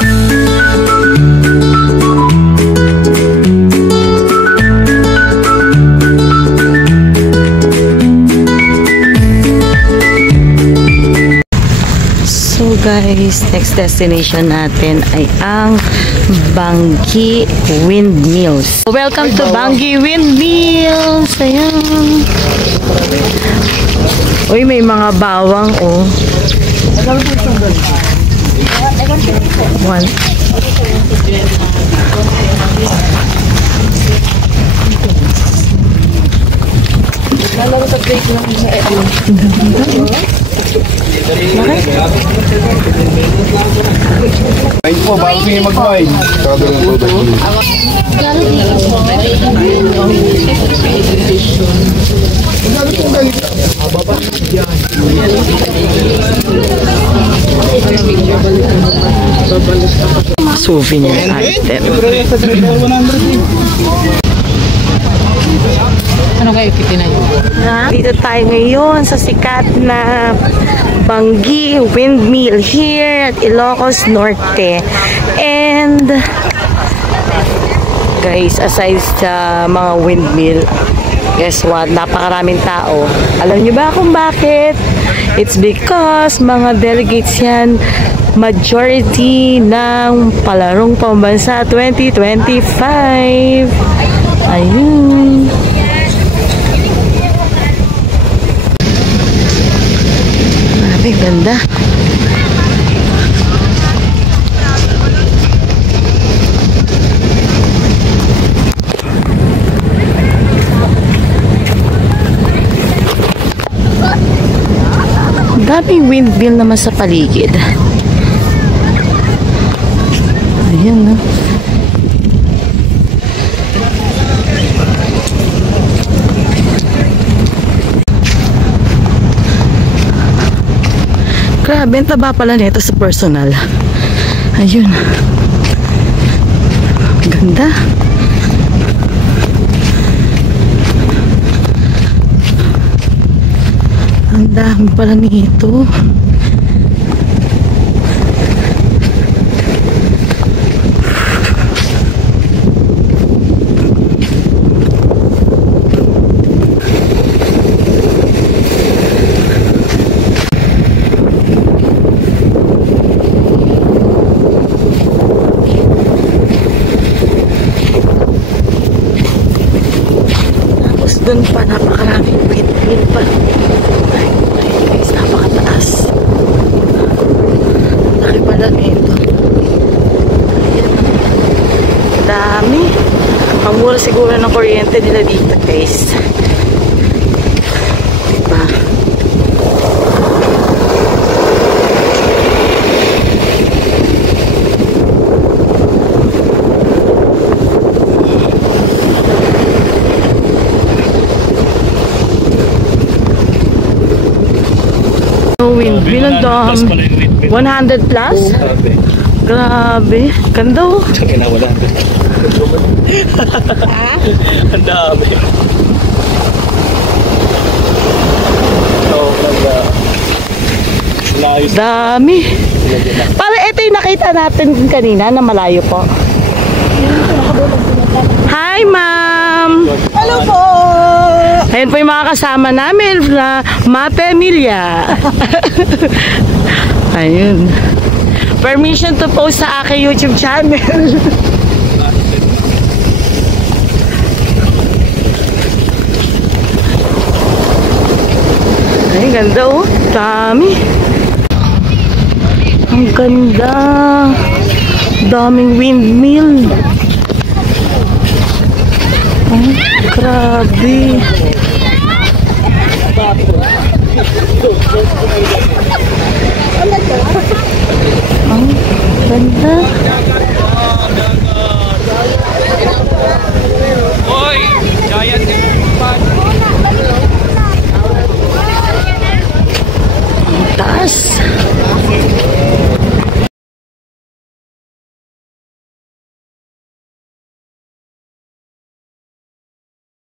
So guys, next destination natin ay ang Bangi Windmills. Welcome to Bangi Windmills. Ayan. Uy, may mga bawang oh. One. Ay po, bago kayo mag-wine. Souvenir item. Ano kayo kitinayo? Dito tayo ngayon sa sikat na Bangi Windmill here at Ilocos Norte. And guys, aside sa mga windmill, guess what? Napakaraming tao. Alam nyo ba kung bakit? It's because mga delegates yan, majority ng palarong pambansa 2025. Ayun. Grabe, ganda. Daming windmill naman sa paligid. Ayan, no? Grabe, ang taba pala nito sa personal. Ayun. Ganda. Ang dami pala nito. Doon pa, napakaraming windmill pa. Ay guys, napakataas. Laki pala nito. Ayan. Dami. Ang mura siguro ng kuryente nila dito guys. Diba? Windmill ang dami. 100 plus? Grabe. Ganda oh. Ang dami. Dami. Para ito yung nakita natin kanina na malayo po. Hi ma'am. Hello po! Ayan po yung mga kasama namin na Mapemilya. Ayun. Permission to post sa aking YouTube channel. Ay, ganda oh. Dami. Ang ganda. Daming windmill. Ay, grabe.